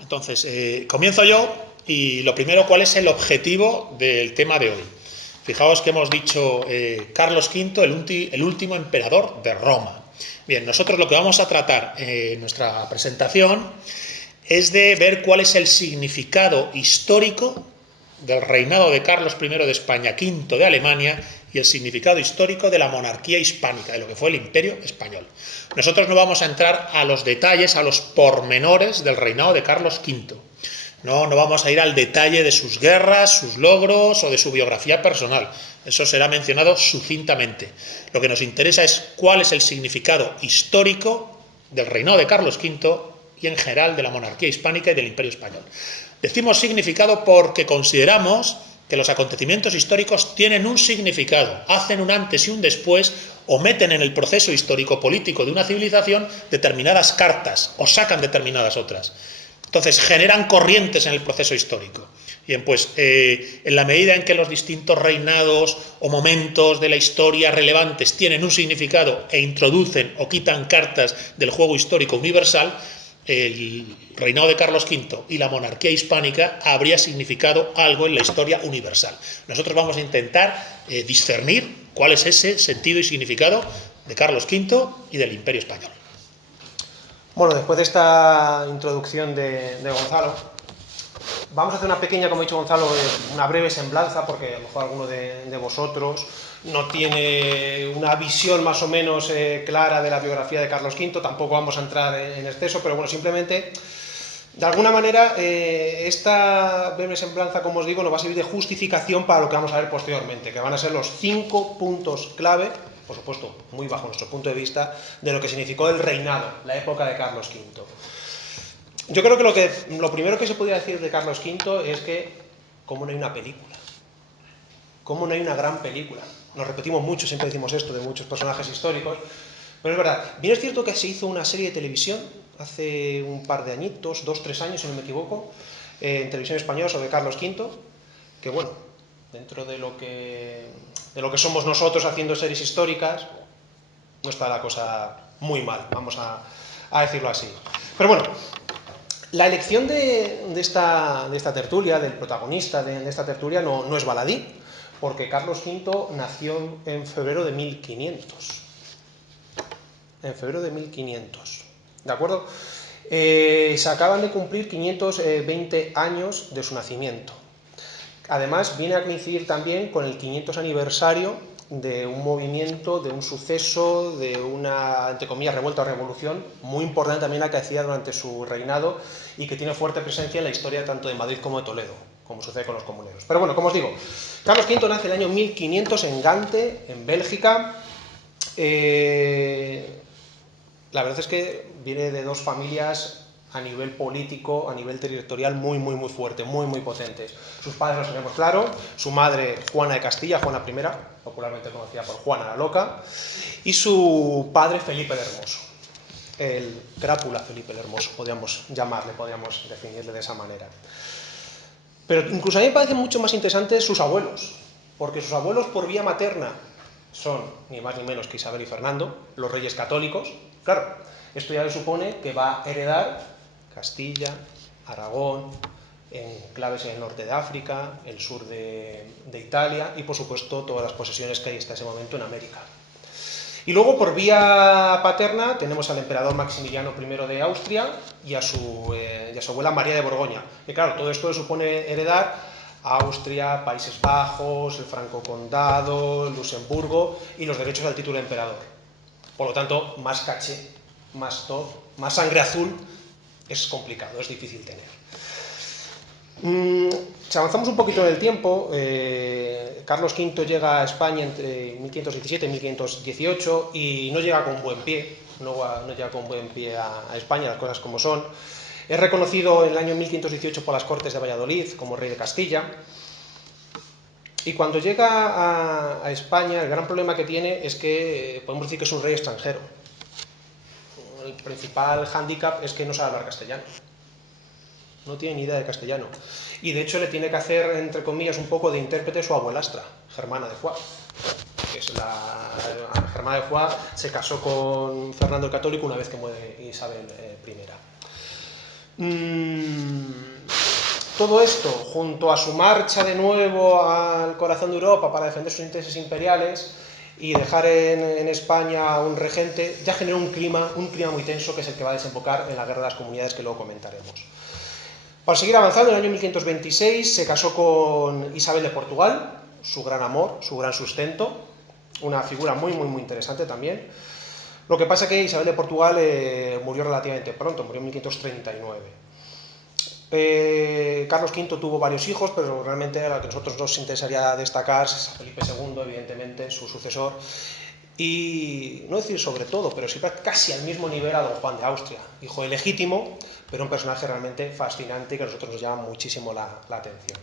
Entonces, comienzo yo y lo primero, ¿cuál es el objetivo del tema de hoy? Fijaos que hemos dicho Carlos V, el último emperador de Roma. Bien, nosotros lo que vamos a tratar en nuestra presentación es de ver cuál es el significado histórico del reinado de Carlos I de España, V de Alemania, y el significado histórico de la monarquía hispánica, de lo que fue el Imperio Español. Nosotros no vamos a entrar a los detalles, a los pormenores del reinado de Carlos V. No vamos a ir al detalle de sus guerras, sus logros o de su biografía personal. Eso será mencionado sucintamente. Lo que nos interesa es cuál es el significado histórico del reinado de Carlos V y en general de la monarquía hispánica y del Imperio Español. Decimos significado porque consideramos que los acontecimientos históricos tienen un significado, hacen un antes y un después, o meten en el proceso histórico-político de una civilización determinadas cartas o sacan determinadas otras. Entonces generan corrientes en el proceso histórico. Bien, pues en la medida en que los distintos reinados o momentos de la historia relevantes tienen un significado e introducen o quitan cartas del juego histórico universal, el reinado de Carlos V y la monarquía hispánica habría significado algo en la historia universal. Nosotros vamos a intentar discernir cuál es ese sentido y significado de Carlos V y del Imperio Español. Bueno, después de esta introducción de Gonzalo, vamos a hacer una pequeña, como ha dicho Gonzalo, una breve semblanza, porque a lo mejor alguno de vosotros no tiene una visión más o menos clara de la biografía de Carlos V, tampoco vamos a entrar en exceso, pero bueno, simplemente, de alguna manera, esta breve semblanza, como os digo, nos va a servir de justificación para lo que vamos a ver posteriormente, que van a ser los 5 puntos clave, por supuesto, muy bajo nuestro punto de vista, de lo que significó el reinado, la época de Carlos V. Yo creo que lo primero que se podría decir de Carlos V es que, como no hay una película, como no hay una gran película. Nos repetimos mucho, siempre decimos esto de muchos personajes históricos, pero es verdad. Bien es cierto que se hizo una serie de televisión hace un par de añitos, 2-3 años si no me equivoco, en televisión española sobre Carlos V, que bueno, dentro de lo que somos nosotros haciendo series históricas, no está la cosa muy mal, vamos a decirlo así. Pero bueno, la elección de esta tertulia, del protagonista de esta tertulia, no es baladí, porque Carlos V nació en febrero de 1500. En febrero de 1500. ¿De acuerdo? Se acaban de cumplir 520 años de su nacimiento. Además, viene a coincidir también con el 500 aniversario de un movimiento, de un suceso, de una, entre comillas, revuelta o revolución, muy importante también la que hacía durante su reinado y que tiene fuerte presencia en la historia tanto de Madrid como de Toledo, como sucede con los comuneros. Pero bueno, como os digo, Carlos V nace en el año 1500 en Gante, en Bélgica. La verdad es que viene de dos familias a nivel político, a nivel territorial muy fuerte, muy potentes. Sus padres los tenemos claro, su madre Juana de Castilla, Juana I, popularmente conocida por Juana la Loca, y su padre Felipe el Hermoso, el Crápula Felipe el Hermoso, podríamos llamarle, podríamos definirle de esa manera. Pero incluso a mí me parecen mucho más interesantes sus abuelos, porque sus abuelos por vía materna son ni más ni menos que Isabel y Fernando, los reyes católicos. Claro, esto ya le supone que va a heredar Castilla, Aragón, enclaves en el norte de África, el sur de Italia y, por supuesto, todas las posesiones que hay hasta ese momento en América. Y luego, por vía paterna, tenemos al emperador Maximiliano I de Austria y a su abuela María de Borgoña. Y claro, todo esto le supone heredar Austria, Países Bajos, el Franco Condado, Luxemburgo y los derechos al título de emperador. Por lo tanto, más caché, más top, más sangre azul es complicado, es difícil tener. Si avanzamos un poquito en el tiempo, Carlos V llega a España entre 1517 y 1518 y no llega con buen pie, no llega con buen pie a España, las cosas como son. Es reconocido en el año 1518 por las Cortes de Valladolid como rey de Castilla. Y cuando llega a España, el gran problema que tiene es que podemos decir que es un rey extranjero. El principal hándicap es que no sabe hablar castellano. No tiene ni idea de castellano. Y de hecho le tiene que hacer, entre comillas, un poco de intérprete su abuelastra, Germana de Foix. Germana de Foix se casó con Fernando el Católico una vez que muere Isabel I. Todo esto, junto a su marcha de nuevo al corazón de Europa para defender sus intereses imperiales y dejar en España un regente, ya generó un clima muy tenso, que es el que va a desembocar en la Guerra de las Comunidades, que luego comentaremos. Para seguir avanzando, en el año 1526 se casó con Isabel de Portugal, su gran amor, su gran sustento, una figura muy interesante también. Lo que pasa es que Isabel de Portugal murió relativamente pronto, murió en 1539. Carlos V tuvo varios hijos, pero realmente a lo que a nosotros nos interesaría destacar es a Felipe II, evidentemente, su sucesor, y no decir sobre todo, pero sí casi al mismo nivel a don Juan de Austria, hijo ilegítimo, pero un personaje realmente fascinante y que a nosotros nos llama muchísimo la atención.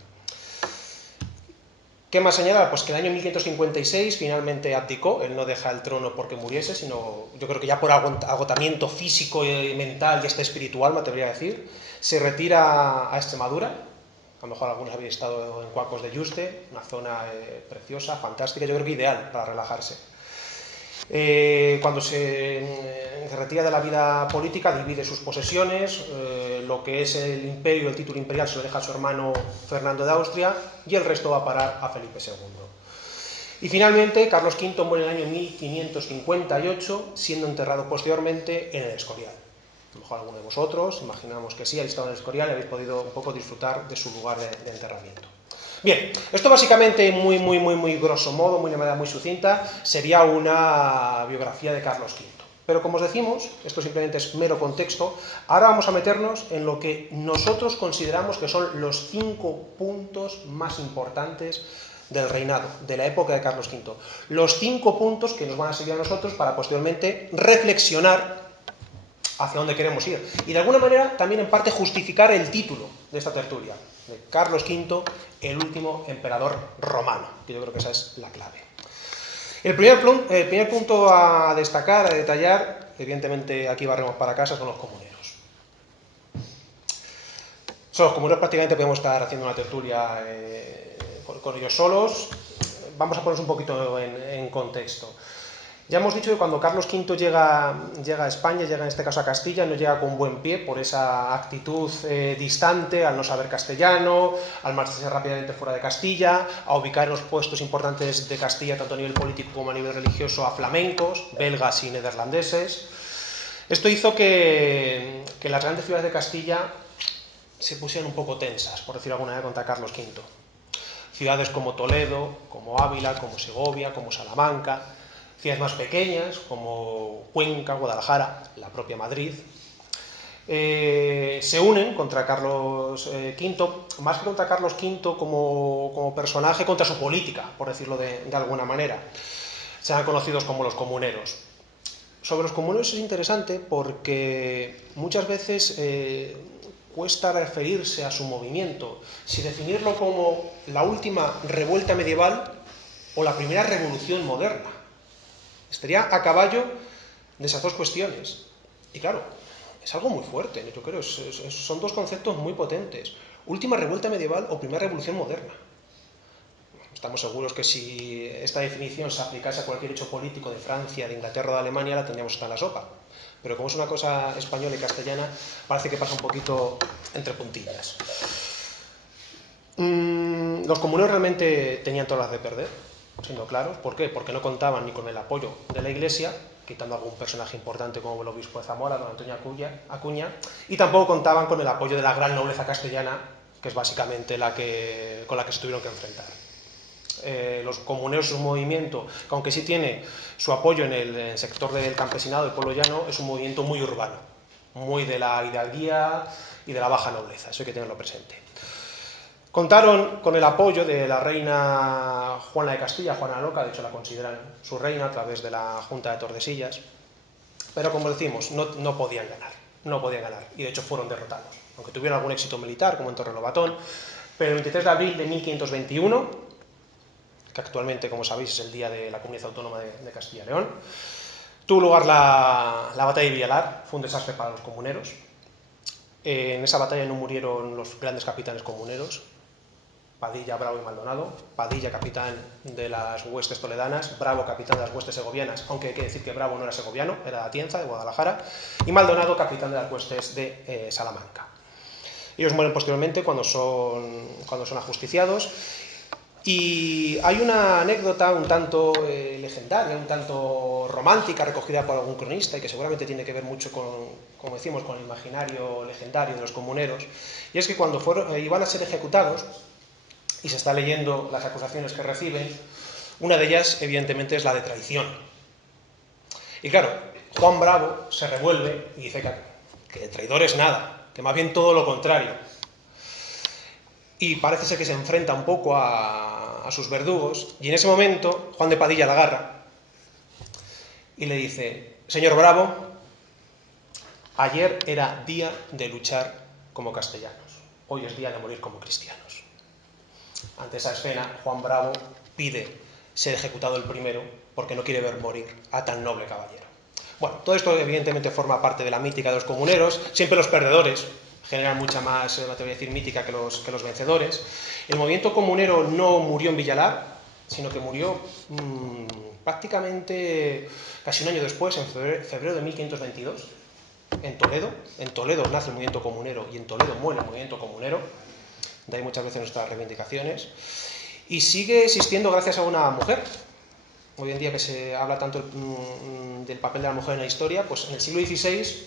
¿Qué más señalar? Pues que en el año 1556 finalmente abdicó. Él no deja el trono porque muriese, sino yo creo que ya por agotamiento físico y mental y hasta espiritual, me atrevería a decir. Se retira a Extremadura. A lo mejor algunos habéis estado en Cuacos de Yuste, una zona preciosa, fantástica, yo creo que ideal para relajarse. Cuando se retira de la vida política, divide sus posesiones, lo que es el imperio, el título imperial, se lo deja a su hermano Fernando de Austria, y el resto va a parar a Felipe II. Y finalmente, Carlos V muere en el año 1558, siendo enterrado posteriormente en el Escorial. A lo mejor alguno de vosotros, imaginamos que sí, habéis estado en el Escorial y habéis podido un poco disfrutar de su lugar de enterramiento. Bien, esto básicamente muy grosso modo, de manera muy sucinta, sería una biografía de Carlos V. Pero como os decimos, esto simplemente es mero contexto, ahora vamos a meternos en lo que nosotros consideramos que son los 5 puntos más importantes del reinado, de la época de Carlos V. Los 5 puntos que nos van a servir a nosotros para posteriormente reflexionar hacia dónde queremos ir. Y de alguna manera también en parte justificar el título de esta tertulia, de Carlos V, el último emperador romano, que yo creo que esa es la clave. El primer punto a destacar, a detallar, evidentemente aquí barremos para casa, son los comuneros. Son los comuneros, prácticamente podemos estar haciendo una tertulia con ellos solos. Vamos a ponernos un poquito en contexto. Ya hemos dicho que cuando Carlos V llega a España, llega en este caso a Castilla, no llega con buen pie por esa actitud distante, al no saber castellano, al marcharse rápidamente fuera de Castilla, a ubicar en los puestos importantes de Castilla, tanto a nivel político como a nivel religioso, a flamencos, belgas y neerlandeses. Esto hizo que las grandes ciudades de Castilla se pusieran un poco tensas, por decirlo de alguna manera, contra Carlos V. Ciudades como Toledo, como Ávila, como Segovia, como Salamanca, ciudades más pequeñas como Cuenca, Guadalajara, la propia Madrid, se unen contra Carlos V, más que contra Carlos V como personaje, contra su política, por decirlo de alguna manera. Serán conocidos como los comuneros. Sobre los comuneros es interesante porque muchas veces cuesta referirse a su movimiento, si definirlo como la última revuelta medieval o la primera revolución moderna. Estaría a caballo de esas dos cuestiones. Y claro, es algo muy fuerte, yo creo, son dos conceptos muy potentes. Última revuelta medieval o primera revolución moderna. Estamos seguros que si esta definición se aplicase a cualquier hecho político de Francia, de Inglaterra o de Alemania, la tendríamos hasta en la sopa. Pero como es una cosa española y castellana, parece que pasa un poquito entre puntillas. Los comuneros realmente tenían todas las de perder, siendo claros. ¿Por qué? Porque no contaban ni con el apoyo de la Iglesia, quitando algún personaje importante como el obispo de Zamora, don Antonio Acuña, y tampoco contaban con el apoyo de la gran nobleza castellana, que es básicamente con la que se tuvieron que enfrentar. Los comuneros es un movimiento que, aunque sí tiene su apoyo en el sector del campesinado, del pueblo llano, es un movimiento muy urbano, muy de la hidalguía y de la baja nobleza, eso hay que tenerlo presente. Contaron con el apoyo de la reina Juana de Castilla, Juana Loca, de hecho la consideran su reina a través de la Junta de Tordesillas, pero como decimos, no podían ganar, y de hecho fueron derrotados, aunque tuvieron algún éxito militar, como en Torrelobatón. Pero el 23 de abril de 1521, que actualmente, como sabéis, es el día de la Comunidad Autónoma de Castilla y León, tuvo lugar la batalla de Villalar. Fue un desastre para los comuneros. En esa batalla no murieron los grandes capitanes comuneros, Padilla, Bravo y Maldonado. Padilla, capitán de las huestes toledanas, Bravo, capitán de las huestes segovianas, aunque hay que decir que Bravo no era segoviano, era de Atienza, de Guadalajara, y Maldonado, capitán de las huestes de Salamanca. Ellos mueren posteriormente cuando son ajusticiados. Y hay una anécdota un tanto legendaria, un tanto romántica, recogida por algún cronista y que seguramente tiene que ver mucho con, como decimos, con el imaginario legendario de los comuneros. Y es que cuando iban a ser ejecutados, y se está leyendo las acusaciones que reciben, una de ellas, evidentemente, es la de traición. Y claro, Juan Bravo se revuelve y dice que de traidor es nada, que más bien todo lo contrario. Y parece ser que se enfrenta un poco a sus verdugos, y en ese momento Juan de Padilla la agarra y le dice: señor Bravo, ayer era día de luchar como castellanos, hoy es día de morir como cristianos. Ante esa escena, Juan Bravo pide ser ejecutado el primero porque no quiere ver morir a tan noble caballero. Bueno, todo esto evidentemente forma parte de la mítica de los comuneros. Siempre los perdedores generan mucha más, me atrevería a decir, mítica que los vencedores. El movimiento comunero no murió en Villalar, sino que murió prácticamente casi un año después, en febrero de 1522, en Toledo. En Toledo nace el movimiento comunero y en Toledo muere el movimiento comunero. De ahí muchas veces nuestras reivindicaciones. Y sigue existiendo gracias a una mujer. Hoy en día que se habla tanto del papel de la mujer en la historia, pues en el siglo XVI,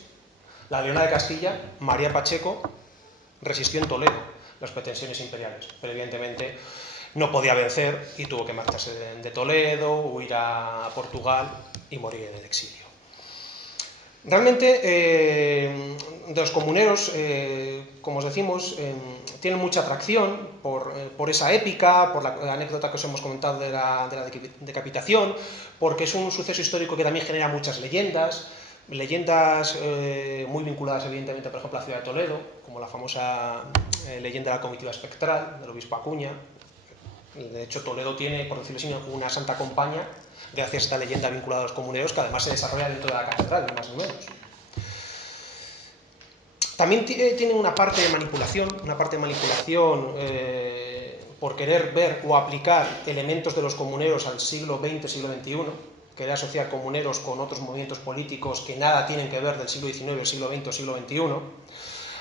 la Leona de Castilla, María Pacheco, resistió en Toledo las pretensiones imperiales, pero evidentemente no podía vencer y tuvo que marcharse de Toledo, huir a Portugal y morir en el exilio. Realmente los comuneros, como os decimos, tienen mucha atracción por esa épica, por la anécdota que os hemos comentado de la decapitación, porque es un suceso histórico que también genera muchas leyendas muy vinculadas evidentemente, por ejemplo, a la ciudad de Toledo, como la famosa leyenda de la comitiva espectral del obispo Acuña. De hecho, Toledo tiene, por decirlo así, una santa compañía gracias a esta leyenda vinculada a los comuneros, que además se desarrolla dentro de la catedral, ni más ni menos. También tiene una parte de manipulación, por querer ver o aplicar elementos de los comuneros al siglo XX, siglo XXI, querer asociar comuneros con otros movimientos políticos que nada tienen que ver del siglo XIX, siglo XX o siglo XXI.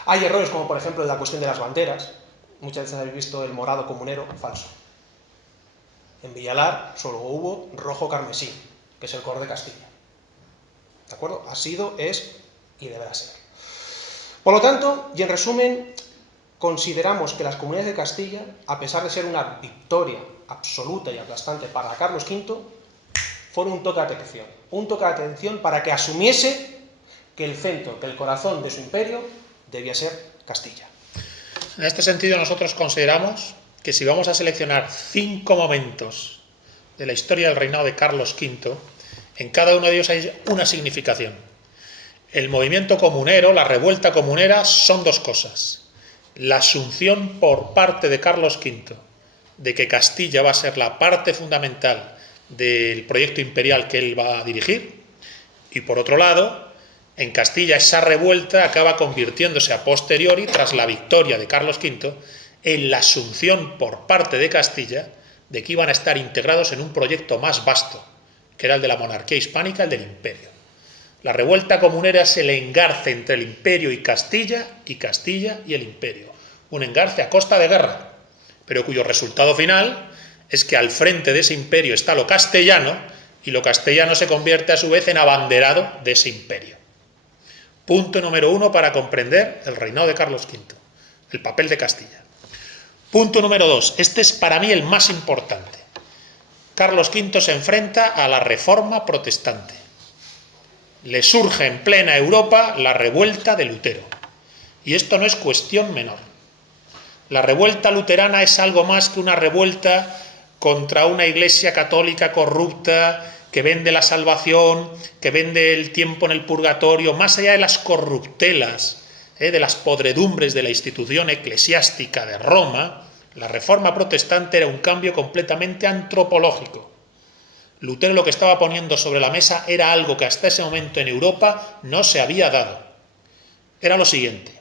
Hay errores como, por ejemplo, la cuestión de las banderas. Muchas veces habéis visto el morado comunero, falso. En Villalar solo hubo rojo carmesí, que es el color de Castilla. ¿De acuerdo? Ha sido, es y deberá ser. Por lo tanto, y en resumen, consideramos que las comunidades de Castilla, a pesar de ser una victoria absoluta y aplastante para Carlos V, fueron un toque de atención para que asumiese que el centro, que el corazón de su imperio debía ser Castilla. En este sentido, nosotros consideramos que si vamos a seleccionar 5 momentos de la historia del reinado de Carlos V, en cada uno de ellos hay una significación. El movimiento comunero, la revuelta comunera, son 2 cosas. La asunción por parte de Carlos V de que Castilla va a ser la parte fundamental del proyecto imperial que él va a dirigir, y por otro lado, en Castilla esa revuelta acaba convirtiéndose a posteriori, tras la victoria de Carlos V, en la asunción por parte de Castilla de que iban a estar integrados en un proyecto más vasto, que era el de la monarquía hispánica, el del imperio. La revuelta comunera es el engarce entre el imperio y Castilla y el imperio. Un engarce a costa de guerra, pero cuyo resultado final es que al frente de ese imperio está lo castellano, y lo castellano se convierte a su vez en abanderado de ese imperio. Punto número 1 para comprender el reinado de Carlos V, el papel de Castilla. Punto número 2, este es para mí el más importante. Carlos V se enfrenta a la Reforma protestante. Le surge en plena Europa la revuelta de Lutero. Y esto no es cuestión menor. La revuelta luterana es algo más que una revuelta contra una iglesia católica corrupta que vende la salvación, que vende el tiempo en el purgatorio, más allá de las corruptelas, de las podredumbres de la institución eclesiástica de Roma. La Reforma protestante era un cambio completamente antropológico. Lutero lo que estaba poniendo sobre la mesa era algo que hasta ese momento en Europa no se había dado. Era lo siguiente: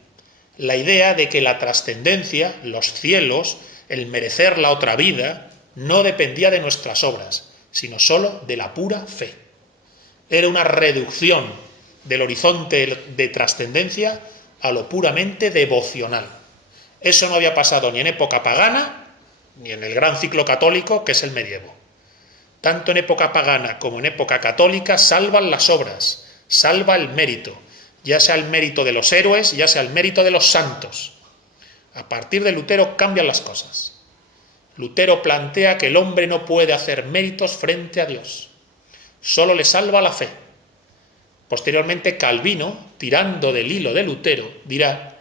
la idea de que la trascendencia, los cielos, el merecer la otra vida, no dependía de nuestras obras, sino solo de la pura fe. Era una reducción del horizonte de trascendencia a lo puramente devocional. Eso no había pasado ni en época pagana, ni en el gran ciclo católico, que es el medievo. Tanto en época pagana como en época católica salvan las obras, salva el mérito, ya sea el mérito de los héroes, ya sea el mérito de los santos. A partir de Lutero cambian las cosas. Lutero plantea que el hombre no puede hacer méritos frente a Dios, solo le salva la fe. Posteriormente Calvino, tirando del hilo de Lutero, dirá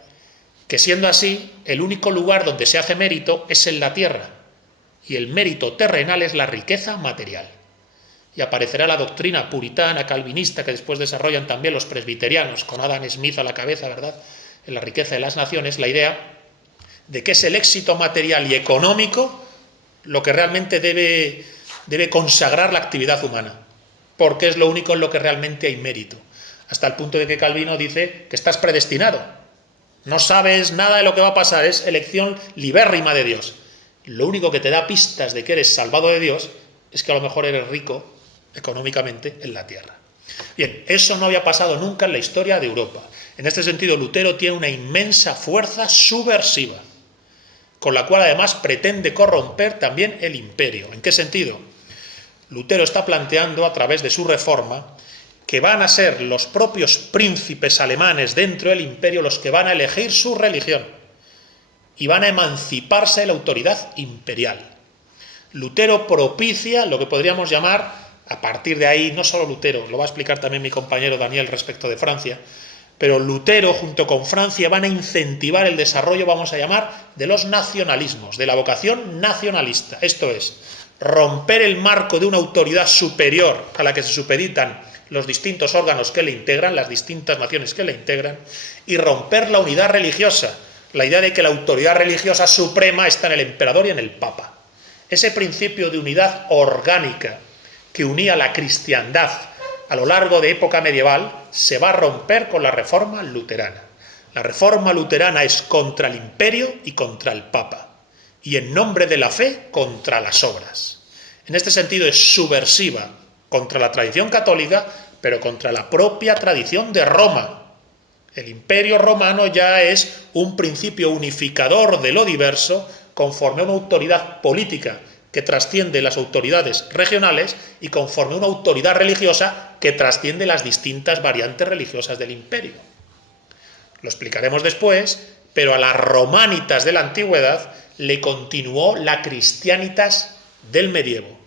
que siendo así, el único lugar donde se hace mérito es en la tierra, y el mérito terrenal es la riqueza material. Y aparecerá la doctrina puritana, calvinista, que después desarrollan también los presbiterianos, con Adam Smith a la cabeza, ¿verdad?, en la riqueza de las naciones, la idea de que es el éxito material y económico lo que realmente debe consagrar la actividad humana, porque es lo único en lo que realmente hay mérito. Hasta el punto de que Calvino dice que estás predestinado. No sabes nada de lo que va a pasar, es elección libérrima de Dios. Lo único que te da pistas de que eres salvado de Dios es que a lo mejor eres rico económicamente en la tierra. Bien, eso no había pasado nunca en la historia de Europa. En este sentido, Lutero tiene una inmensa fuerza subversiva, con la cual además pretende corromper también el imperio. ¿En qué sentido? Lutero está planteando a través de su reforma que van a ser los propios príncipes alemanes dentro del imperio los que van a elegir su religión y van a emanciparse de la autoridad imperial. Lutero propicia lo que podríamos llamar, a partir de ahí, no solo Lutero, lo va a explicar también mi compañero Daniel respecto de Francia, pero Lutero junto con Francia van a incentivar el desarrollo, vamos a llamar, de los nacionalismos, de la vocación nacionalista. Esto es, romper el marco de una autoridad superior a la que se supeditan los distintos órganos que le integran, las distintas naciones que le integran, y romper la unidad religiosa, la idea de que la autoridad religiosa suprema está en el emperador y en el papa. Ese principio de unidad orgánica que unía la cristiandad a lo largo de época medieval se va a romper con la reforma luterana. La reforma luterana es contra el imperio y contra el papa, y en nombre de la fe contra las obras. En este sentido es subversiva contra la tradición católica, pero contra la propia tradición de Roma. El imperio romano ya es un principio unificador de lo diverso conforme a una autoridad política que trasciende las autoridades regionales y conforme a una autoridad religiosa que trasciende las distintas variantes religiosas del imperio. Lo explicaremos después, pero a las romanitas de la antigüedad le continuó la cristianitas del medievo.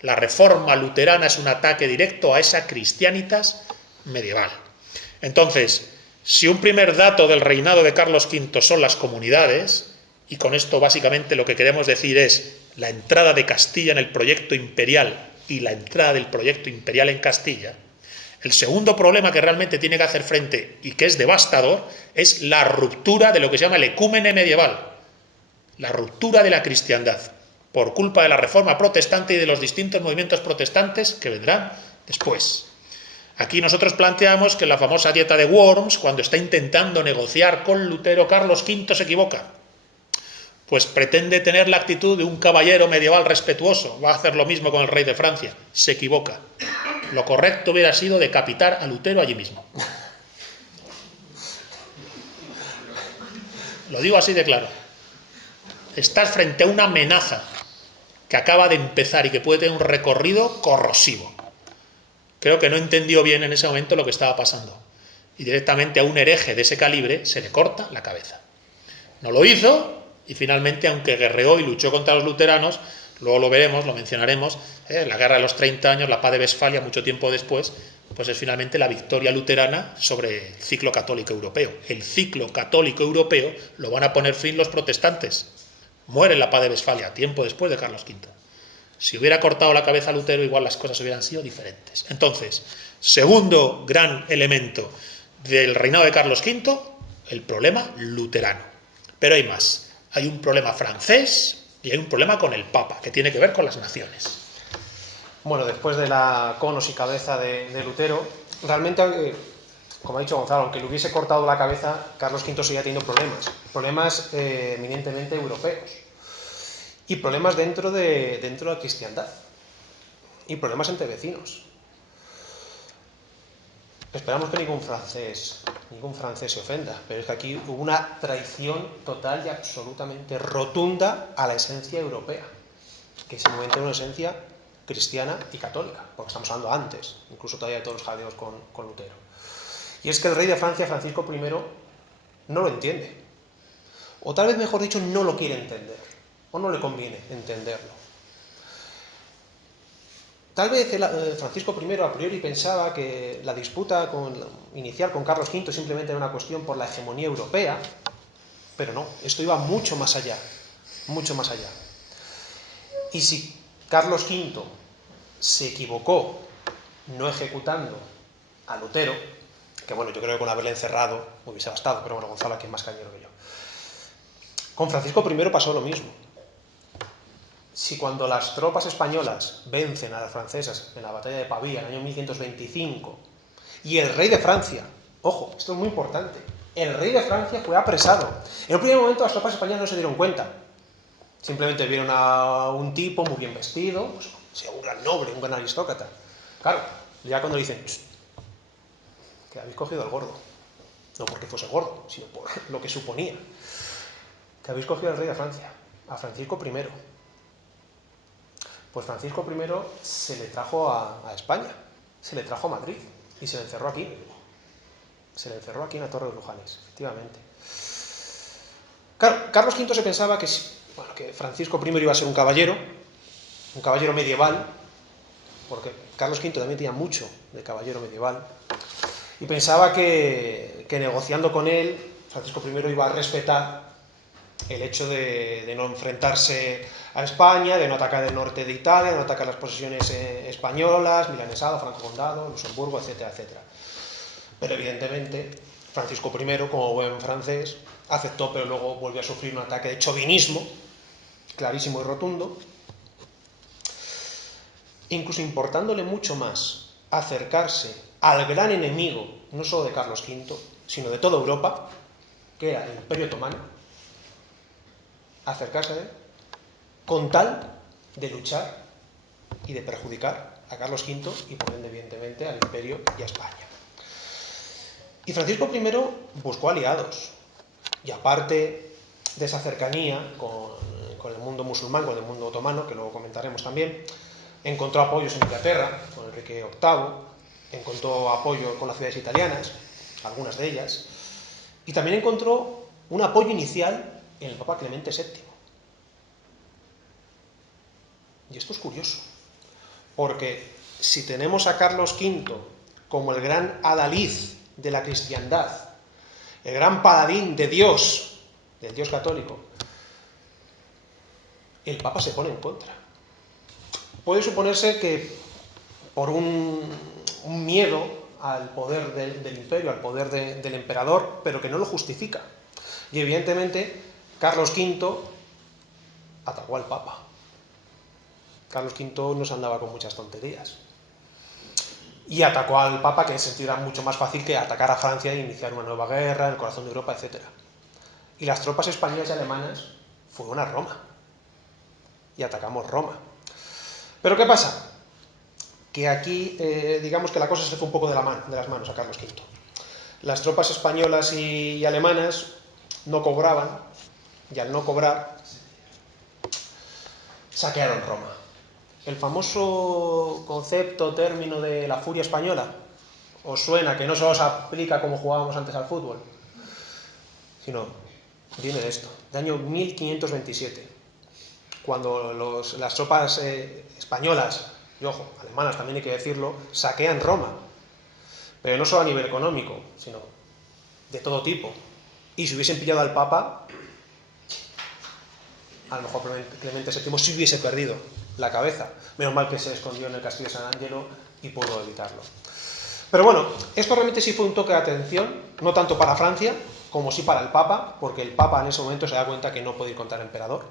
La reforma luterana es un ataque directo a esa cristianitas medieval. Entonces, si un primer dato del reinado de Carlos V son las comunidades, y con esto básicamente lo que queremos decir es la entrada de Castilla en el proyecto imperial y la entrada del proyecto imperial en Castilla, el segundo problema que realmente tiene que hacer frente y que es devastador es la ruptura de lo que se llama el ecúmene medieval, la ruptura de la cristiandad, por culpa de la reforma protestante y de los distintos movimientos protestantes que vendrán después. Aquí nosotros planteamos que en la famosa dieta de Worms, cuando está intentando negociar con Lutero, Carlos V se equivoca. Pues pretende tener la actitud de un caballero medieval respetuoso. Va a hacer lo mismo con el rey de Francia. Se equivoca. Lo correcto hubiera sido decapitar a Lutero allí mismo. Lo digo así de claro. Estás frente a una amenaza que acaba de empezar y que puede tener un recorrido corrosivo. Creo que no entendió bien en ese momento lo que estaba pasando. Y directamente a un hereje de ese calibre se le corta la cabeza. No lo hizo y finalmente, aunque guerreó y luchó contra los luteranos, luego lo veremos, lo mencionaremos, la guerra de los 30 años, la paz de Westfalia, mucho tiempo después, pues es finalmente la victoria luterana sobre el ciclo católico europeo. El ciclo católico europeo lo van a poner fin los protestantes. Muere en la paz de Westfalia, tiempo después de Carlos V. Si hubiera cortado la cabeza a Lutero, igual las cosas hubieran sido diferentes. Entonces, segundo gran elemento del reinado de Carlos V, el problema luterano. Pero hay más. Hay un problema francés y hay un problema con el Papa, que tiene que ver con las naciones. Bueno, después de la conos y cabeza de Lutero, realmente, como ha dicho Gonzalo, aunque le hubiese cortado la cabeza, Carlos V seguía teniendo problemas eminentemente europeos, y problemas dentro de la cristiandad, y problemas entre vecinos. Esperamos que ningún francés se ofenda, pero es que aquí hubo una traición total y absolutamente rotunda a la esencia europea, que en ese momento era una esencia cristiana y católica, porque estamos hablando antes, incluso todavía de todos los jaleos con Lutero. Y es que el rey de Francia, Francisco I, no lo entiende. O tal vez, mejor dicho, no lo quiere entender, o no le conviene entenderlo. Tal vez Francisco I a priori pensaba que la disputa inicial con Carlos V simplemente era una cuestión por la hegemonía europea, pero no, esto iba mucho más allá, mucho más allá. Y si Carlos V se equivocó no ejecutando a Lutero, que bueno, yo creo que con haberle encerrado hubiese bastado, pero bueno, Gonzalo aquí es más cañero que yo. Con Francisco I pasó lo mismo. Si cuando las tropas españolas vencen a las francesas en la batalla de Pavía en el año 1525 y el rey de Francia, ojo, esto es muy importante, el rey de Francia fue apresado. En un primer momento las tropas españolas no se dieron cuenta, simplemente vieron a un tipo muy bien vestido, pues, un gran noble, un gran aristócrata. Claro, ya cuando le dicen que habéis cogido al gordo, no porque fuese gordo, sino por lo que suponía, que habéis cogido al rey de Francia, a Francisco I. Pues Francisco I se le trajo a España, se le trajo a Madrid y se le encerró aquí. Se le encerró aquí en la Torre de Lujanes, efectivamente. Claro, Carlos V se pensaba que Francisco I iba a ser un caballero medieval, porque Carlos V también tenía mucho de caballero medieval, y pensaba que negociando con él, Francisco I iba a respetar el hecho de no enfrentarse a España, de no atacar el norte de Italia, de no atacar las posesiones españolas, Milanesado, Franco Condado, Luxemburgo, etcétera, etcétera. Pero evidentemente Francisco I, como buen francés, aceptó, pero luego volvió a sufrir un ataque de chauvinismo clarísimo y rotundo, incluso importándole mucho más acercarse al gran enemigo, no solo de Carlos V, sino de toda Europa, que era el Imperio Otomano, acercarse a él con tal de luchar y de perjudicar a Carlos V y por ende, evidentemente, al Imperio y a España. Y Francisco I buscó aliados, y aparte de esa cercanía con el mundo musulmán, con el mundo otomano, que luego comentaremos también, encontró apoyos en Inglaterra, con Enrique VIII, encontró apoyo con las ciudades italianas, algunas de ellas, y también encontró un apoyo inicial en el Papa Clemente VII. Y esto es curioso, porque si tenemos a Carlos V como el gran adalid de la cristiandad, el gran paladín de Dios, del Dios católico, el Papa se pone en contra. Puede suponerse que por un miedo al poder del imperio, al poder del emperador, pero que no lo justifica. Y evidentemente Carlos V atacó al Papa. Carlos V no se andaba con muchas tonterías. Y atacó al Papa, que en ese sentido era mucho más fácil que atacar a Francia e iniciar una nueva guerra en el corazón de Europa, etc. Y las tropas españolas y alemanas fueron a Roma. Y atacamos Roma. ¿Pero qué pasa? Que aquí, digamos que la cosa se fue un poco de las manos a Carlos V. Las tropas españolas y alemanas no cobraban, y al no cobrar, saquearon Roma. El famoso concepto, término de la furia española, ¿os suena? Que no solo se aplica como jugábamos antes al fútbol, sino viene de esto, del año 1527, cuando las tropas españolas, y ojo, alemanas también hay que decirlo, saquean Roma, pero no solo a nivel económico, sino de todo tipo. Y si hubiesen pillado al Papa, a lo mejor Clemente VII sí hubiese perdido la cabeza. Menos mal que se escondió en el castillo de San Angelo y pudo evitarlo. Pero bueno, esto realmente sí fue un toque de atención, no tanto para Francia, como sí para el Papa, porque el Papa en ese momento se da cuenta que no puede ir contra el emperador.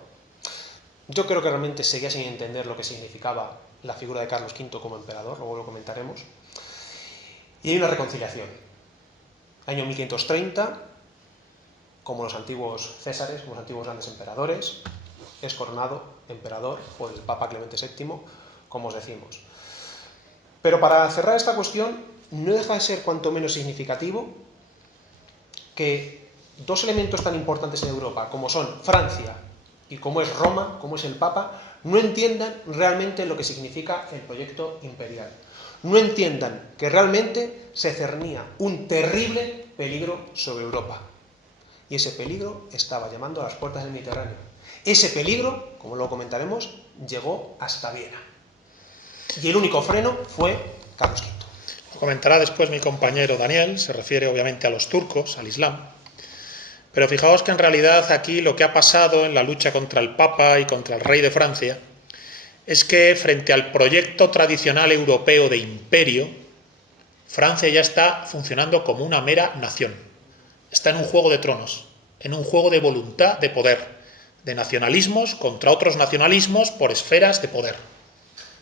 Yo creo que realmente seguía sin entender lo que significaba la figura de Carlos V como emperador, luego lo comentaremos. Y hay una reconciliación. Año 1530, como los antiguos césares, como los antiguos grandes emperadores, es coronado emperador por el Papa Clemente VII, como os decimos. Pero para cerrar esta cuestión, no deja de ser cuanto menos significativo que dos elementos tan importantes en Europa, como son Francia y como es Roma, como es el Papa, no entiendan realmente lo que significa el proyecto imperial. No entiendan que realmente se cernía un terrible peligro sobre Europa. Y ese peligro estaba llamando a las puertas del Mediterráneo. Ese peligro, como lo comentaremos, llegó hasta Viena. Y el único freno fue Carlos V. Lo comentará después mi compañero Daniel, se refiere obviamente a los turcos, al Islam. Pero fijaos que en realidad aquí lo que ha pasado en la lucha contra el Papa y contra el rey de Francia es que frente al proyecto tradicional europeo de imperio, Francia ya está funcionando como una mera nación. Está en un juego de tronos, en un juego de voluntad de poder, de nacionalismos contra otros nacionalismos por esferas de poder,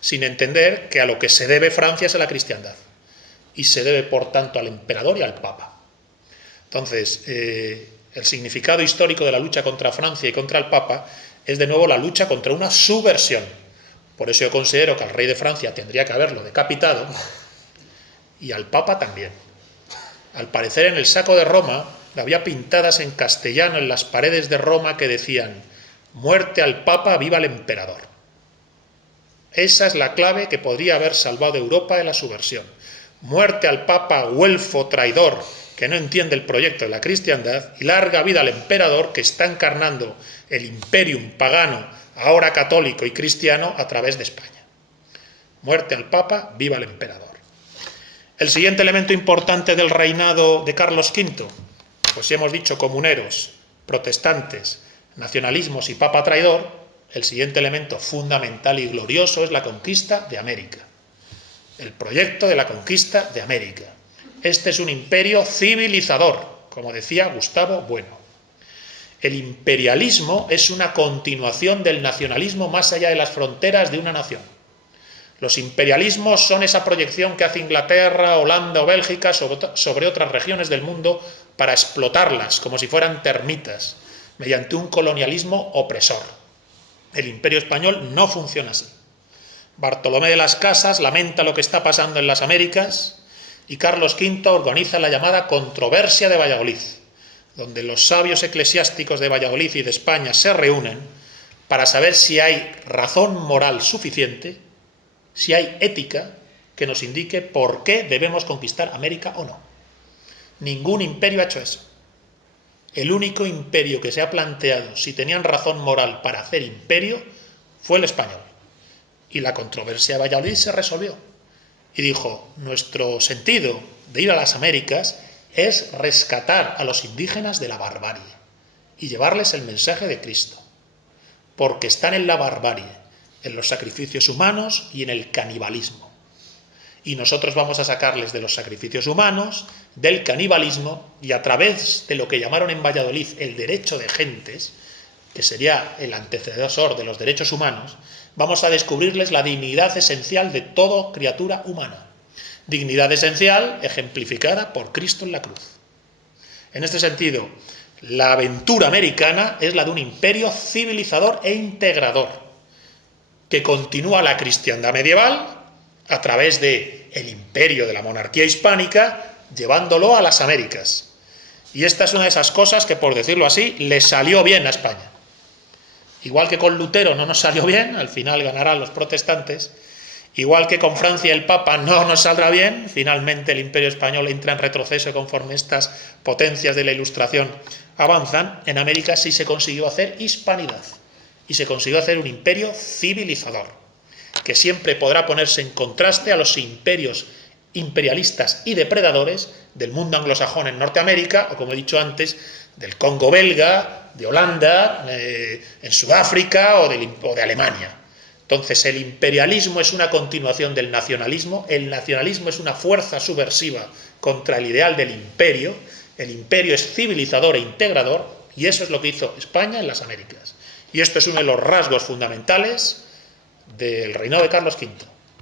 sin entender que a lo que se debe Francia es a la cristiandad, y se debe por tanto al emperador y al Papa. Entonces, el significado histórico de la lucha contra Francia y contra el Papa es de nuevo la lucha contra una subversión. Por eso yo considero que al rey de Francia tendría que haberlo decapitado y al Papa también. Al parecer en el saco de Roma había pintadas en castellano en las paredes de Roma que decían: muerte al Papa, viva el emperador. Esa es la clave que podría haber salvado a Europa de la subversión. Muerte al Papa, güelfo, traidor, que no entiende el proyecto de la cristiandad, y larga vida al emperador que está encarnando el imperium pagano, ahora católico y cristiano, a través de España. Muerte al Papa, viva el emperador. El siguiente elemento importante del reinado de Carlos V, pues si hemos dicho comuneros, protestantes, nacionalismos y Papa traidor, el siguiente elemento fundamental y glorioso es la conquista de América. El proyecto de la conquista de América. Este es un imperio civilizador, como decía Gustavo Bueno. El imperialismo es una continuación del nacionalismo más allá de las fronteras de una nación. Los imperialismos son esa proyección que hace Inglaterra, Holanda o Bélgica sobre otras regiones del mundo para explotarlas como si fueran termitas, mediante un colonialismo opresor. El imperio español no funciona así. Bartolomé de las Casas lamenta lo que está pasando en las Américas y Carlos V organiza la llamada controversia de Valladolid, donde los sabios eclesiásticos de Valladolid y de España se reúnen para saber si hay razón moral suficiente, si hay ética que nos indique por qué debemos conquistar América o no. Ningún imperio ha hecho eso. El único imperio que se ha planteado si tenían razón moral para hacer imperio fue el español. Y la controversia de Valladolid se resolvió. Y dijo, nuestro sentido de ir a las Américas es rescatar a los indígenas de la barbarie y llevarles el mensaje de Cristo. Porque están en la barbarie, en los sacrificios humanos y en el canibalismo. Y nosotros vamos a sacarles de los sacrificios humanos, del canibalismo, y a través de lo que llamaron en Valladolid el derecho de gentes, que sería el antecesor de los derechos humanos, vamos a descubrirles la dignidad esencial de toda criatura humana. Dignidad esencial ejemplificada por Cristo en la cruz. En este sentido, la aventura americana es la de un imperio civilizador e integrador, que continúa la cristiandad medieval a través del imperio de la monarquía hispánica, llevándolo a las Américas. Y esta es una de esas cosas que, por decirlo así, le salió bien a España. Igual que con Lutero no nos salió bien, al final ganarán los protestantes, igual que con Francia y el Papa no nos saldrá bien, finalmente el imperio español entra en retroceso conforme estas potencias de la Ilustración avanzan, en América sí se consiguió hacer hispanidad y se consiguió hacer un imperio civilizador, que siempre podrá ponerse en contraste a los imperios imperialistas y depredadores del mundo anglosajón en Norteamérica, o como he dicho antes, del Congo belga, de Holanda, en Sudáfrica o de Alemania. Entonces, el imperialismo es una continuación del nacionalismo, el nacionalismo es una fuerza subversiva contra el ideal del imperio, el imperio es civilizador e integrador, y eso es lo que hizo España en las Américas. Y esto es uno de los rasgos fundamentales del reinado de Carlos V.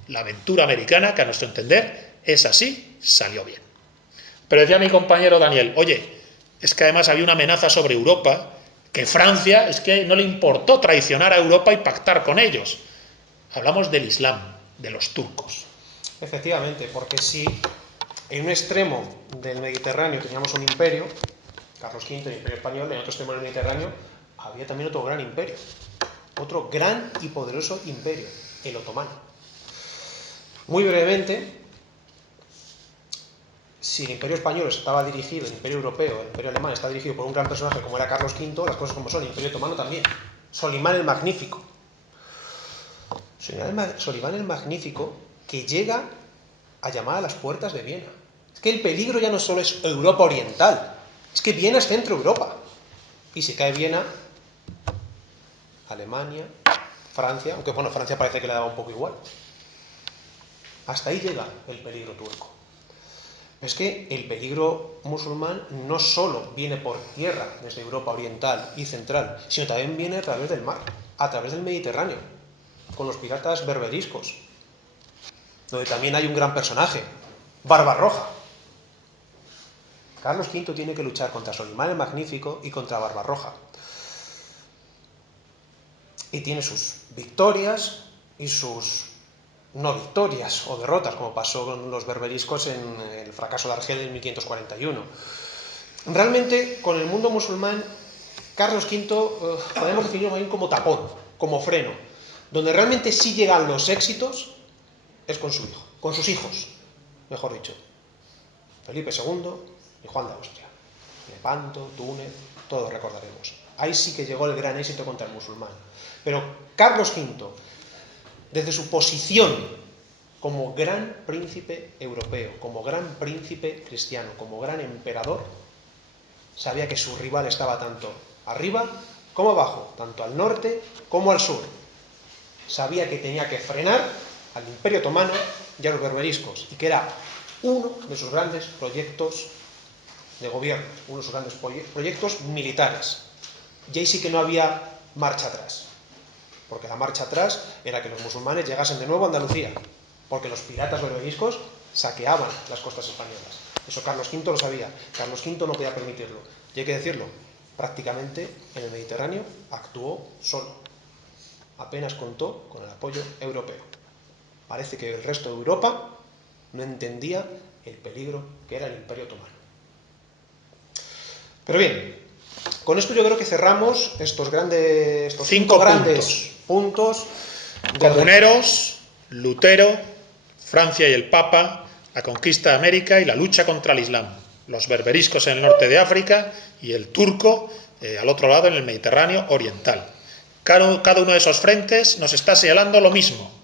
La aventura americana, que a nuestro entender es así, salió bien. Pero decía mi compañero Daniel, oye, es que además había una amenaza sobre Europa, que Francia es que no le importó traicionar a Europa y pactar con ellos. Hablamos del Islam, de los turcos. Efectivamente, porque si En un extremo del Mediterráneo teníamos un imperio, Carlos V, el Imperio Español, en otro extremo del Mediterráneo había también otro gran imperio, otro gran y poderoso imperio, el otomano. Muy brevemente, si el Imperio Español estaba dirigido, el Imperio Europeo, el Imperio Alemán está dirigido por un gran personaje como era Carlos V, las cosas como son, el Imperio Otomano también. Solimán el Magnífico. Solimán el Magnífico, que llega a llamar a las puertas de Viena. Es que el peligro ya no solo es Europa Oriental, es que Viena es centro Europa. Y si cae Viena, Alemania, Francia, aunque bueno, Francia parece que le daba un poco igual. Hasta ahí llega el peligro turco. Es que el peligro musulmán no solo viene por tierra desde Europa Oriental y Central, sino también viene a través del mar, a través del Mediterráneo, con los piratas berberiscos, donde también hay un gran personaje, Barbarroja. Carlos V tiene que luchar contra Solimán el Magnífico y contra Barbarroja. Y tiene sus victorias y sus no victorias o derrotas, como pasó con los berberiscos en el fracaso de Argel en 1541. Realmente, con el mundo musulmán, Carlos V podemos definirlo bien como tapón, como freno. Donde realmente sí llegan los éxitos es con su hijo, con sus hijos, mejor dicho. Felipe II y Juan de Austria. Lepanto, Túnez, todos recordaremos. Ahí sí que llegó el gran éxito contra el musulmán. Pero Carlos V, desde su posición como gran príncipe europeo, como gran príncipe cristiano, como gran emperador, sabía que su rival estaba tanto arriba como abajo, tanto al norte como al sur. Sabía que tenía que frenar al Imperio Otomano y a los berberiscos, y que era uno de sus grandes proyectos de gobierno, uno de sus grandes proyectos militares. Y ahí sí que no había marcha atrás, porque la marcha atrás era que los musulmanes llegasen de nuevo a Andalucía, porque los piratas berberiscos saqueaban las costas españolas. Eso Carlos V lo sabía. Carlos V no podía permitirlo. Y hay que decirlo, prácticamente en el Mediterráneo actuó solo. Apenas contó con el apoyo europeo. Parece que el resto de Europa no entendía el peligro que era el Imperio Otomano. Pero bien, con esto yo creo que cerramos estos cinco grandes puntos Comuneros, Lutero, Francia y el Papa, la conquista de América y la lucha contra el Islam. Los berberiscos en el norte de África y el turco al otro lado en el Mediterráneo oriental. Cada uno de esos frentes nos está señalando lo mismo.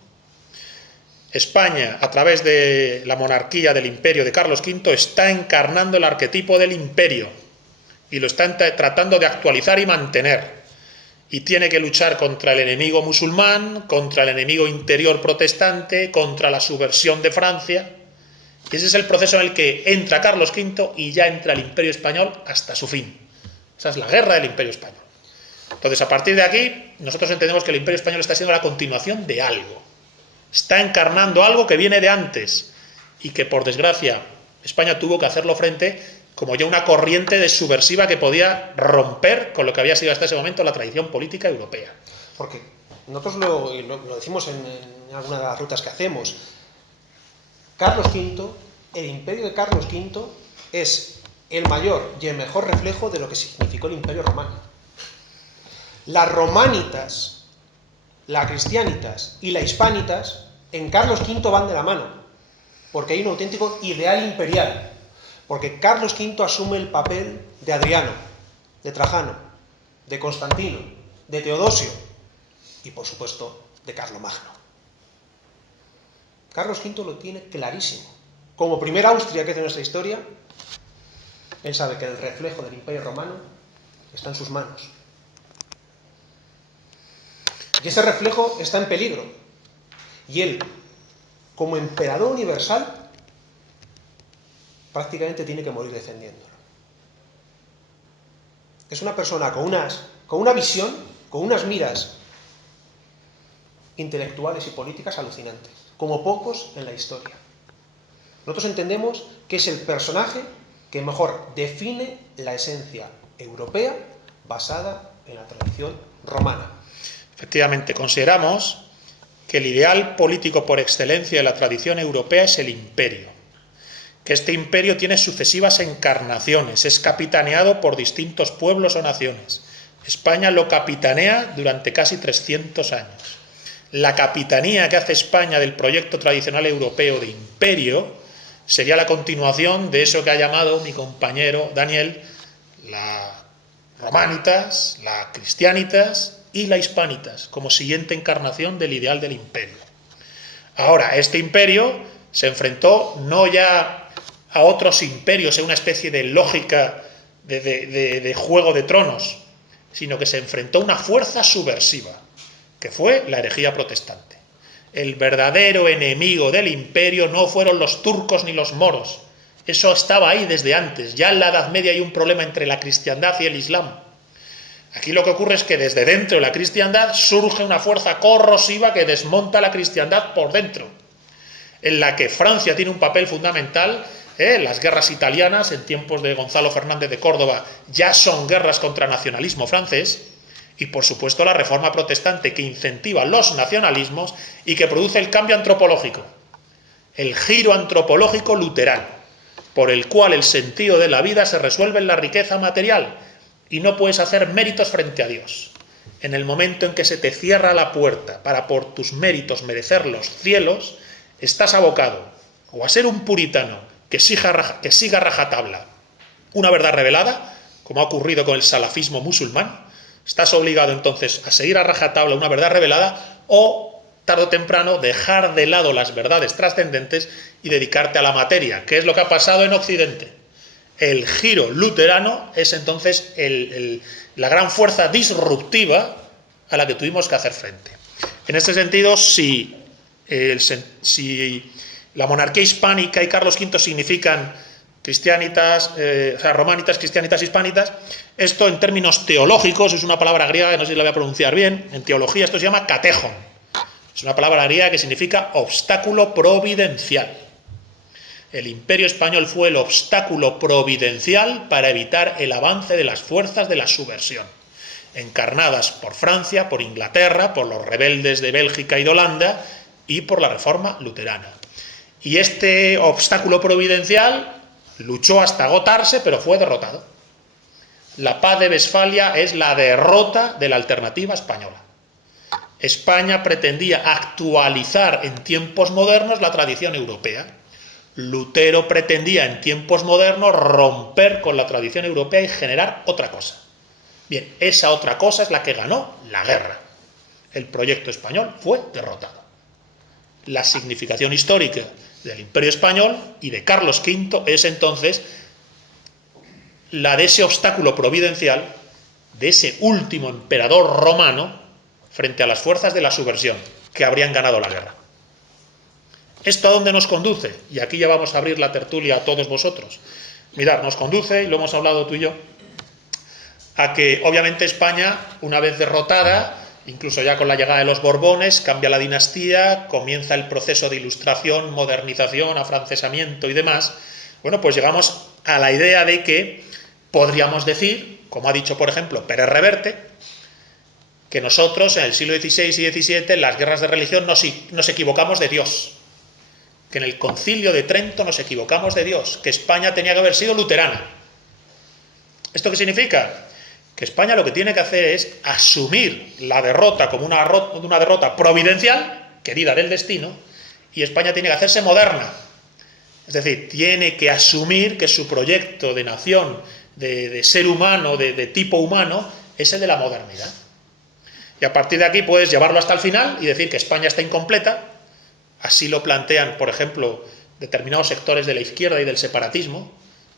España, a través de la monarquía del imperio de Carlos V, está encarnando el arquetipo del imperio y lo está tratando de actualizar y mantener. Y tiene que luchar contra el enemigo musulmán, contra el enemigo interior protestante, contra la subversión de Francia. Y ese es el proceso en el que entra Carlos V y ya entra el Imperio Español hasta su fin. Esa es la guerra del Imperio Español. Entonces, a partir de aquí, nosotros entendemos que el Imperio Español está siendo la continuación de algo. Está encarnando algo que viene de antes y que, por desgracia, España tuvo que hacerlo frente como ya una corriente de subversiva que podía romper con lo que había sido hasta ese momento la tradición política europea. Porque nosotros lo decimos en alguna de las rutas que hacemos. Carlos V, el imperio de Carlos V es el mayor y el mejor reflejo de lo que significó el Imperio Romano. Las romanitas, la cristianitas y la hispanitas en Carlos V van de la mano, porque hay un auténtico ideal imperial. Porque Carlos V asume el papel de Adriano, de Trajano, de Constantino, de Teodosio y, por supuesto, de Carlomagno. Carlos V lo tiene clarísimo. Como primera Austria que hace nuestra historia, él sabe que el reflejo del Imperio Romano está en sus manos. Y ese reflejo está en peligro. Y él, como emperador universal, prácticamente tiene que morir defendiéndolo. Es una persona con una visión, con unas miras intelectuales y políticas alucinantes, como pocos en la historia. Nosotros entendemos que es el personaje que mejor define la esencia europea basada en la tradición romana. Efectivamente, consideramos que el ideal político por excelencia de la tradición europea es el imperio, que este imperio tiene sucesivas encarnaciones, es capitaneado por distintos pueblos o naciones. España lo capitanea durante casi 300 años. La capitanía que hace España del proyecto tradicional europeo de imperio sería la continuación de eso que ha llamado mi compañero Daniel la Romanitas, la Cristianitas y la Hispanitas, como siguiente encarnación del ideal del imperio. Ahora, este imperio se enfrentó no ya a otros imperios en una especie de lógica de juego de tronos, sino que se enfrentó a una fuerza subversiva, que fue la herejía protestante. El verdadero enemigo del imperio no fueron los turcos ni los moros. Eso estaba ahí desde antes. Ya en la Edad Media hay un problema entre la cristiandad y el islam. Aquí lo que ocurre es que desde dentro de la cristiandad surge una fuerza corrosiva que desmonta la cristiandad por dentro, en la que Francia tiene un papel fundamental. Las guerras italianas en tiempos de Gonzalo Fernández de Córdoba ya son guerras contra nacionalismo francés, y por supuesto la reforma protestante, que incentiva los nacionalismos y que produce el cambio antropológico, el giro antropológico luterano, por el cual el sentido de la vida se resuelve en la riqueza material y no puedes hacer méritos frente a Dios. En el momento en que se te cierra la puerta para por tus méritos merecer los cielos, estás abocado o a ser un puritano que siga rajatabla una verdad revelada, como ha ocurrido con el salafismo musulmán. Estás obligado entonces a seguir a rajatabla una verdad revelada, o tarde o temprano dejar de lado las verdades trascendentes y dedicarte a la materia, que es lo que ha pasado en Occidente. El giro luterano es entonces la gran fuerza disruptiva a la que tuvimos que hacer frente. En este sentido, si la monarquía hispánica y Carlos V significan cristianitas, romanitas, cristianitas, hispanitas, esto en términos teológicos es una palabra griega que no sé si la voy a pronunciar bien. En teología esto se llama catejon. Es una palabra griega que significa obstáculo providencial. El imperio español fue el obstáculo providencial para evitar el avance de las fuerzas de la subversión, encarnadas por Francia, por Inglaterra, por los rebeldes de Bélgica y de Holanda y por la reforma luterana. Y este obstáculo providencial luchó hasta agotarse, pero fue derrotado. La paz de Westfalia es la derrota de la alternativa española. España pretendía actualizar en tiempos modernos la tradición europea. Lutero pretendía en tiempos modernos romper con la tradición europea y generar otra cosa. Bien, esa otra cosa es la que ganó la guerra. El proyecto español fue derrotado. La significación histórica del Imperio Español y de Carlos V es entonces la de ese obstáculo providencial, de ese último emperador romano frente a las fuerzas de la subversión que habrían ganado la guerra. ¿Esto a dónde nos conduce? Y aquí ya vamos a abrir la tertulia a todos vosotros. Mirad, nos conduce, y lo hemos hablado tú y yo, a que obviamente España, una vez derrotada, incluso ya con la llegada de los Borbones, cambia la dinastía, comienza el proceso de ilustración, modernización, afrancesamiento y demás. Bueno, pues llegamos a la idea de que podríamos decir, como ha dicho por ejemplo Pérez Reverte, que nosotros en el siglo XVI y XVII en las guerras de religión nos equivocamos de Dios, que en el concilio de Trento nos equivocamos de Dios, que España tenía que haber sido luterana. ¿Esto qué significa? Que España lo que tiene que hacer es asumir la derrota como una derrota providencial, querida del destino, y España tiene que hacerse moderna. Es decir, tiene que asumir que su proyecto de nación, de ser humano, de tipo humano, es el de la modernidad. Y a partir de aquí puedes llevarlo hasta el final y decir que España está incompleta. Así lo plantean, por ejemplo, determinados sectores de la izquierda y del separatismo.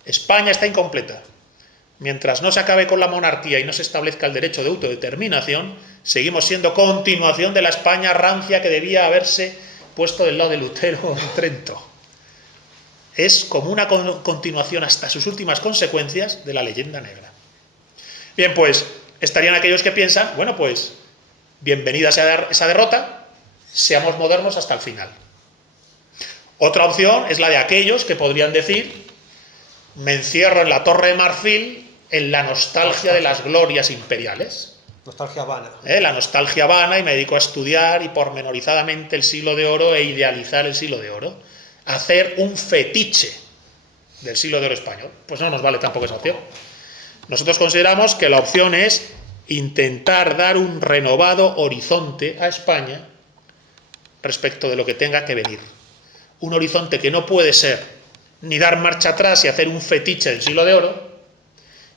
España está incompleta. Mientras no se acabe con la monarquía y no se establezca el derecho de autodeterminación, seguimos siendo continuación de la España rancia que debía haberse puesto del lado de Lutero en Trento. Es como una continuación hasta sus últimas consecuencias de la leyenda negra. Bien, pues estarían aquellos que piensan, bueno, pues bienvenida sea esa derrota, seamos modernos hasta el final. Otra opción es la de aquellos que podrían decir, me encierro en la Torre de Marfil en la nostalgia de las glorias imperiales. Nostalgia vana. La nostalgia vana, y me dedico a estudiar y pormenorizadamente el siglo de oro e idealizar el siglo de oro. Hacer un fetiche del siglo de oro español. Pues no nos vale tampoco esa opción. Nosotros consideramos que la opción es intentar dar un renovado horizonte a España respecto de lo que tenga que venir. Un horizonte que no puede ser ni dar marcha atrás y hacer un fetiche del siglo de oro,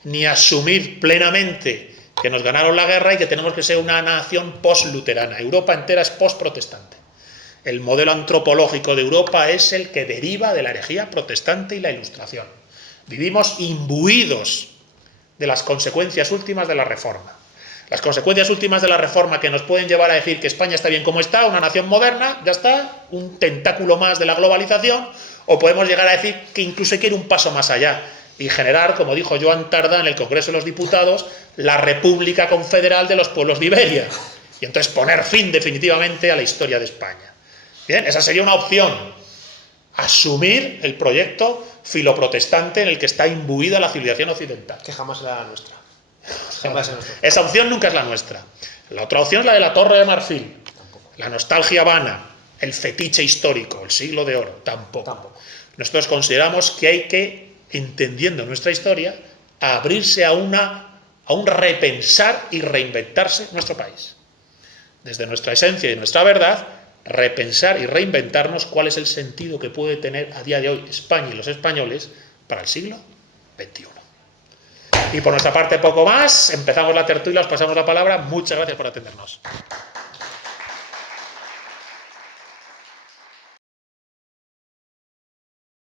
ni asumir plenamente que nos ganaron la guerra y que tenemos que ser una nación post-luterana. Europa entera es post-protestante. El modelo antropológico de Europa es el que deriva de la herejía protestante y la Ilustración. Vivimos imbuidos de las consecuencias últimas de la Reforma. Las consecuencias últimas de la Reforma que nos pueden llevar a decir que España está bien como está, una nación moderna, ya está, un tentáculo más de la globalización, o podemos llegar a decir que incluso hay que ir un paso más allá y generar, como dijo Joan Tardá en el Congreso de los Diputados, la República Confederal de los Pueblos de Iberia, y entonces poner fin definitivamente a la historia de España. Bien, esa sería una opción. Asumir el proyecto filoprotestante en el que está imbuida la civilización occidental. Que jamás será la nuestra. Esa opción nunca es la nuestra. La otra opción es la de la Torre de Marfil. La nostalgia vana, el fetiche histórico, el siglo de oro. Tampoco. Nosotros consideramos que hay que, entendiendo nuestra historia, abrirse a un repensar y reinventarse nuestro país. Desde nuestra esencia y nuestra verdad, repensar y reinventarnos cuál es el sentido que puede tener a día de hoy España y los españoles para el siglo XXI. Y por nuestra parte poco más, empezamos la tertulia, os pasamos la palabra, muchas gracias por atendernos.